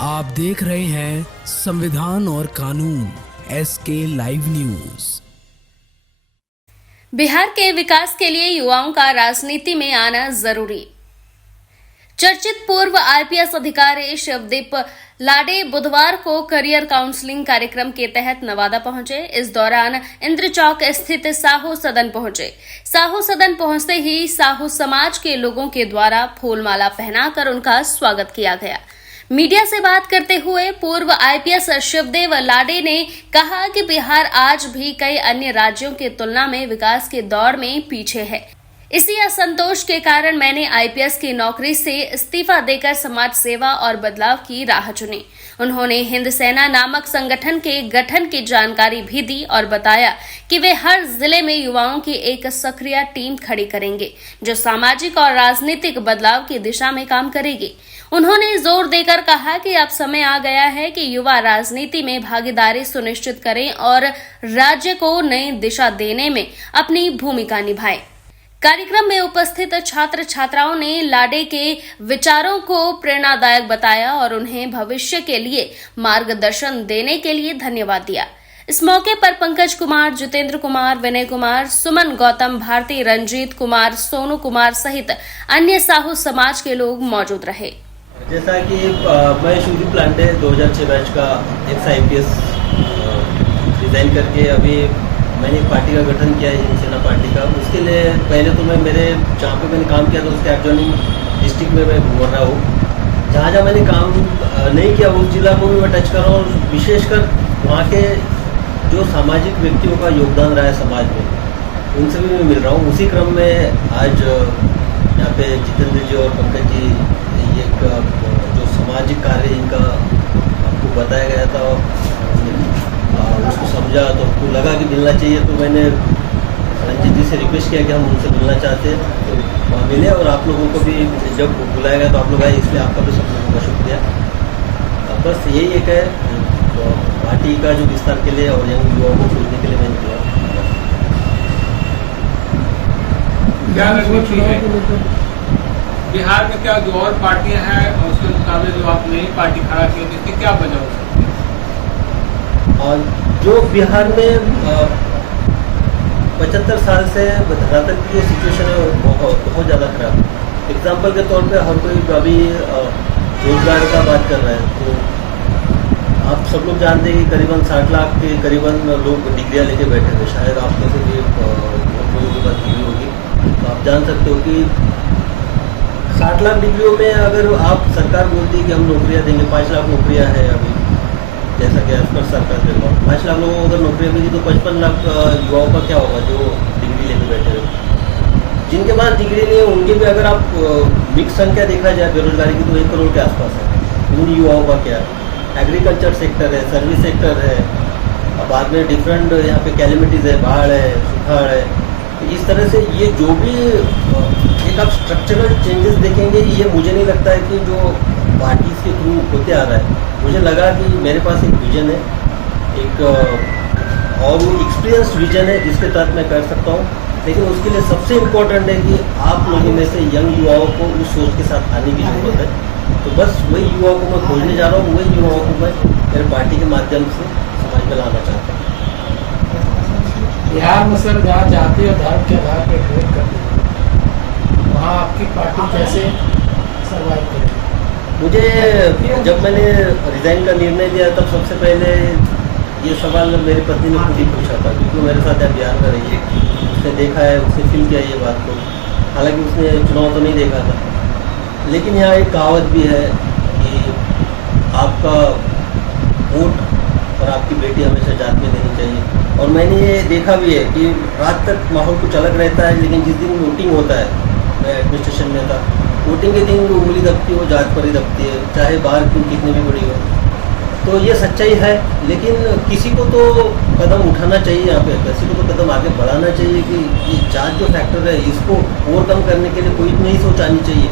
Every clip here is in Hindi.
आप देख रहे हैं संविधान और कानून SK लाइव न्यूज। बिहार के विकास के लिए युवाओं का राजनीति में आना जरूरी। चर्चित पूर्व IPS अधिकारी शिवदीप लाडे बुधवार को करियर काउंसलिंग कार्यक्रम के तहत नवादा पहुंचे। इस दौरान इंद्र चौक स्थित साहू सदन पहुंचे। साहू सदन पहुंचते ही साहू समाज के लोगों के द्वारा फूलमाला पहनाकर उनका स्वागत किया गया। मीडिया से बात करते हुए पूर्व IPS शिवदेव लाडे ने कहा कि बिहार आज भी कई अन्य राज्यों की तुलना में विकास के दौर में पीछे है। इसी असंतोष के कारण मैंने IPS की नौकरी से इस्तीफा देकर समाज सेवा और बदलाव की राह चुनी। उन्होंने हिंद सेना नामक संगठन के गठन की जानकारी भी दी और बताया कि वे हर जिले में युवाओं की एक सक्रिय टीम खड़ी करेंगे जो सामाजिक और राजनीतिक बदलाव की दिशा में काम करेगी। उन्होंने जोर देकर कहा कि अब समय आ गया है कि युवा राजनीति में भागीदारी सुनिश्चित करें और राज्य को नई दिशा देने में अपनी भूमिका निभाएं। कार्यक्रम में उपस्थित छात्र छात्राओं ने लाडे के विचारों को प्रेरणादायक बताया और उन्हें भविष्य के लिए मार्गदर्शन देने के लिए धन्यवाद दिया। इस मौके पर पंकज कुमार, जितेंद्र कुमार, विनय कुमार, सुमन गौतम, भारती, रंजीत कुमार, सोनू कुमार सहित अन्य साहू समाज के लोग मौजूद रहे। जैसा कि मैं शिवदीप लाडे 2006 बैच का एक्स IPS रिजाइन करके अभी मैंने एक पार्टी का गठन किया है, हिंद सेना पार्टी का। उसके लिए पहले तो मैं मेरे जहाँ पे मैंने काम किया था उसके एडजॉइनिंग डिस्ट्रिक्ट में मैं घूम रहा हूँ। जहाँ जहाँ मैंने काम नहीं किया उस जिला को भी मैं टच कर रहा हूँ और विशेषकर वहाँ के जो सामाजिक व्यक्तियों का योगदान रहा है समाज में, उनसे भी मैं मिल रहा हूँ। उसी क्रम में आज यहाँ पे जितेंद्र जी और पंकज जी एक जो सामाजिक कार्य इनका आपको बताया गया था, उसको समझा तो आपको लगा कि मिलना चाहिए, तो मैंने रंजीत जी से रिक्वेस्ट किया कि हम उनसे मिलना चाहते हैं, तो वहाँ मिले। और आप लोगों को भी जब बुलाया गया तो आप लोग आए, इसलिए आपका भी सब लोगों का शुक्रिया। बस यही एक है तो पार्टी का जो विस्तार के लिए और यंग युवाओं को खोजने के लिए मैंने किया। बिहार में क्या जो और पार्टियां हैं और उसके मुकाबले जो आप नई पार्टी खड़ा की है, इसकी क्या वजह हो सकती है? और जो बिहार में 75 साल से धरातल की जो सिचुएशन है वो बहुत ज़्यादा खराब है। एग्जाम्पल के तौर पे हर कोई अभी रोजगार का बात कर रहा है, तो आप सब लोग जानते हैं कि करीबन 60 लाख के करीबन लोग डिग्रियाँ लेके बैठे हैं। शायद आप में से भी बहुत लोगों के पास डिग्री होगी, तो आप जान सकते हो कि 60 लाख डिग्रियों में अगर आप सरकार बोलती है कि हम नौकरियां देंगे, 5 लाख नौकरियां हैं अभी, जैसा कि आज पर सरकार दे रहा है, 5 लाख लोगों को अगर नौकरियां मिली तो 55 लाख युवाओं का क्या होगा जो डिग्री लेके बैठे हैं। जिनके पास डिग्री नहीं है उनकी भी अगर आप मिक्स संख्या देखा जाए बेरोजगारी की तो 1 करोड़ के आसपास है। उन युवाओं का क्या है, एग्रीकल्चर सेक्टर है, सर्विस सेक्टर है, बाद में डिफरेंट यहाँ पे कैलेमिटीज़ है, बाढ़ है, सुखाड़ है। तो इस तरह से ये जो भी एक आप स्ट्रक्चरल चेंजेस देखेंगे, ये मुझे नहीं लगता है कि जो पार्टीज के थ्रू होते आ रहा है। मुझे लगा कि मेरे पास एक विजन है, एक और वो एक्सपीरियंस विजन है जिसके तहत मैं कर सकता हूँ। लेकिन उसके लिए सबसे इम्पोर्टेंट है कि आप लोगों में से यंग युवाओं को उस सोच के साथ आने की ज़रूरत है। तो बस वही युवाओं को मैं खोजने जा रहा हूँ, वही युवाओं को मैं मेरे पार्टी के माध्यम से समाज में लाना चाहता हूँ। बिहार में सर जहाँ जाति और धर्म के आधार पर भेद करते हैं, वहाँ आपकी पार्टी कैसे सर्वाइव करेगी? मुझे जब मैंने रिज़ाइन का निर्णय लिया तब सबसे पहले ये सवाल मेरी पत्नी ने खुद ही पूछा था, क्योंकि वो मेरे साथ बिहार में रही है, उसने देखा है, उसने फील किया ये बात को। हालांकि उसने चुनाव तो नहीं देखा था, लेकिन यहाँ एक कहावत भी है कि आपका वोट और आपकी बेटी हमेशा जात में देनी चाहिए। और मैंने ये देखा भी है कि रात तक माहौल कुछ अलग रहता है, लेकिन जिस दिन वोटिंग होता है, मैं एडमिनिस्ट्रेशन में था, वोटिंग के दिन उंगली दबती है वो जात पर ही दबती है, चाहे बाहर क्यों कितनी भी बड़ी हो। तो ये सच्चाई है, लेकिन किसी को तो कदम उठाना चाहिए, यहाँ पे किसी को तो कदम आगे बढ़ाना चाहिए कि ये जात जो फैक्टर है इसको ओवरकम करने के लिए कोई नई सोच आनी चाहिए,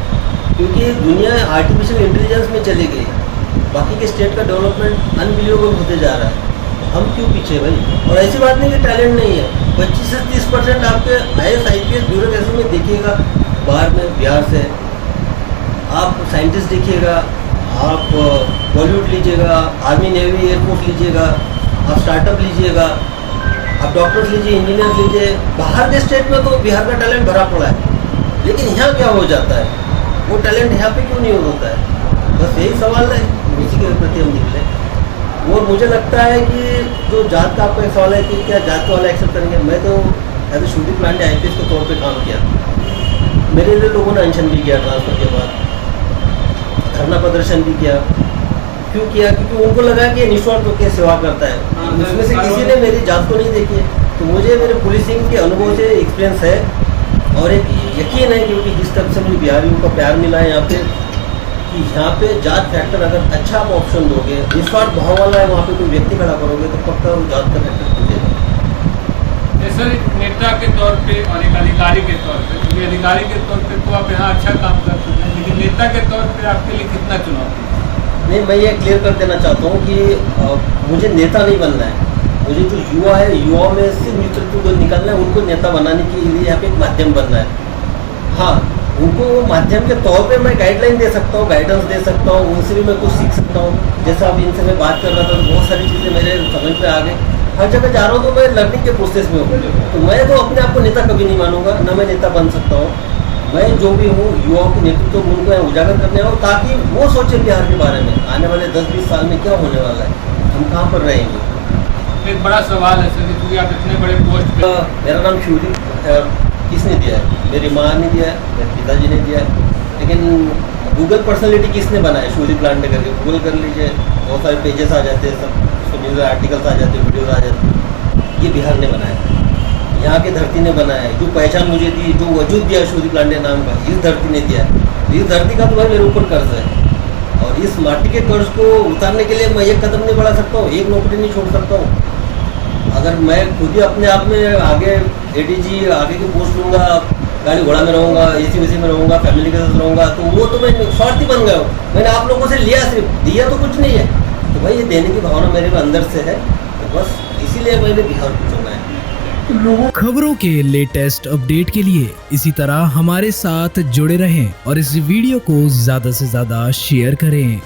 क्योंकि दुनिया आर्टिफिशियल इंटेलिजेंस में चली गई है। बाकी के स्टेट का डेवलपमेंट अनबिलीवेबल होते जा रहा है, हम क्यों पीछे भाई? और ऐसी बात नहीं कि टैलेंट नहीं है, 25 से 30% आपके IAS IPS ब्यूरोक्रेसी में देखिएगा बाहर में, बिहार से आप साइंटिस्ट देखिएगा, आप बॉलीवुड लीजिएगा, आर्मी नेवी एयरफोर्स लीजिएगा, आप स्टार्टअप लीजिएगा, आप डॉक्टर्स लीजिए, इंजीनियर लीजिए, बाहर के स्टेट में तो बिहार का टैलेंट भरा पड़ा है, लेकिन यहाँ क्या हो जाता है, वो टैलेंट यहाँ पे क्यों नहीं होता है? बस यही सवाल है, इसी के प्रति हम निकले। और मुझे लगता है कि जो जात का आपका एक सवाल है कि क्या जात वाले एक्सेप्ट करेंगे, मैं तो एज ए शुद्धिक पांडे IPS के तौर पे काम किया, मेरे लिए लोगों ने अनशन भी किया, ट्रांसफर के बाद धरना प्रदर्शन भी किया। क्यों किया? क्योंकि उनको लगा कि ये निस्वार्थ होकर सेवा करता है। उसमें से किसी ने मेरी जात को नहीं देखी है, तो मुझे मेरे पुलिसिंग के अनुभव से एक्सपीरियंस है और एक यकीन है, क्योंकि जिस तरह से मुझे बिहारियों का प्यार मिला है यहाँ पे, कि यहाँ पे जात फैक्टर अगर अच्छा आप ऑप्शन दोगे, निस्वार्थ भाव वाला है, वहाँ पे कोई व्यक्ति खड़ा करोगे तो पक्का वो जात का फैक्टर टूटेगा। सर, एक नेता के तौर पे और एक अधिकारी के तौर पे, क्योंकि अधिकारी के तौर पे तो आप यहाँ अच्छा काम कर सकते हैं, लेकिन नेता के तौर पे आपके लिए कितना चुनौती है? नहीं, मैं ये क्लियर कर देना चाहता हूँ कि मुझे नेता नहीं बनना है। मुझे जो युवा है, युवाओं में से नेतृत्व को निकालना है, उनको नेता बनाने के लिए यहाँ पे एक माध्यम बनना है। हाँ, उनको माध्यम के तौर पे मैं गाइडलाइन दे सकता हूँ, गाइडेंस दे सकता हूँ, उनसे भी मैं कुछ सीख सकता हूँ। जैसा अभी इनसे मैं बात कर रहा था तो बहुत सारी चीज़ें मेरे समझ में आ गई। हर जगह जा रहा हूँ तो मैं लर्निंग के प्रोसेस में हूँ, तो मैं तो अपने आप को नेता कभी नहीं मानूंगा, ना मैं नेता बन सकता हूँ। मैं जो भी हूँ, युवाओं के नेतृत्व को उनको उजागर करने आऊँ, ताकि वो सोचे बिहार के बारे में, आने वाले 10-20 साल में क्या होने वाला है, हम कहाँ पर रहेंगे। एक बड़ा सवाल है सर, क्योंकि आप इतने बड़े पोस्ट पे। मेरा नाम शूरी किसने दिया है? मेरी माँ ने दिया है, मेरे पिताजी ने दिया है, लेकिन गूगल पर्सनैलिटी किसने बनाया? शूरी प्लांटे करके गूगल कर लीजिए, बहुत सारे पेजेस आ जाते हैं, सब न्यूज़ आर्टिकल्स आ जाते हैं, वीडियोज आ जाते हैं। ये बिहार ने बनाया, यहाँ की धरती ने बनाया है। जो पहचान मुझे दी, जो वजूद दिया शूरी प्लांटे नाम का, इस धरती ने दिया है। इस धरती का तो भाई मेरे ऊपर कर्ज है, और इस माटी के कर्ज को उतारने के लिए मैं एक कदम नहीं बढ़ा सकता हूँ, एक नौकरी नहीं छोड़ सकता हूँ। अगर मैं खुद ही अपने आप में आगे ADG आगे की पोस्ट लूँगा, गाड़ी घोड़ा में रहूँगा, AC में रहूँगा, फैमिली के साथ रहूँगा, तो वो तो मैं स्वार्थी बन गया हूँ। मैंने आप लोगों से लिया, सिर्फ दिया तो कुछ नहीं है। तो भाई ये देने की भावना मेरे में अंदर से है, तो बस इसीलिए मैंने बिहार को चुना है। खबरों के लेटेस्ट अपडेट के लिए इसी तरह हमारे साथ जुड़े रहें और इस वीडियो को ज्यादा से ज्यादा शेयर करें।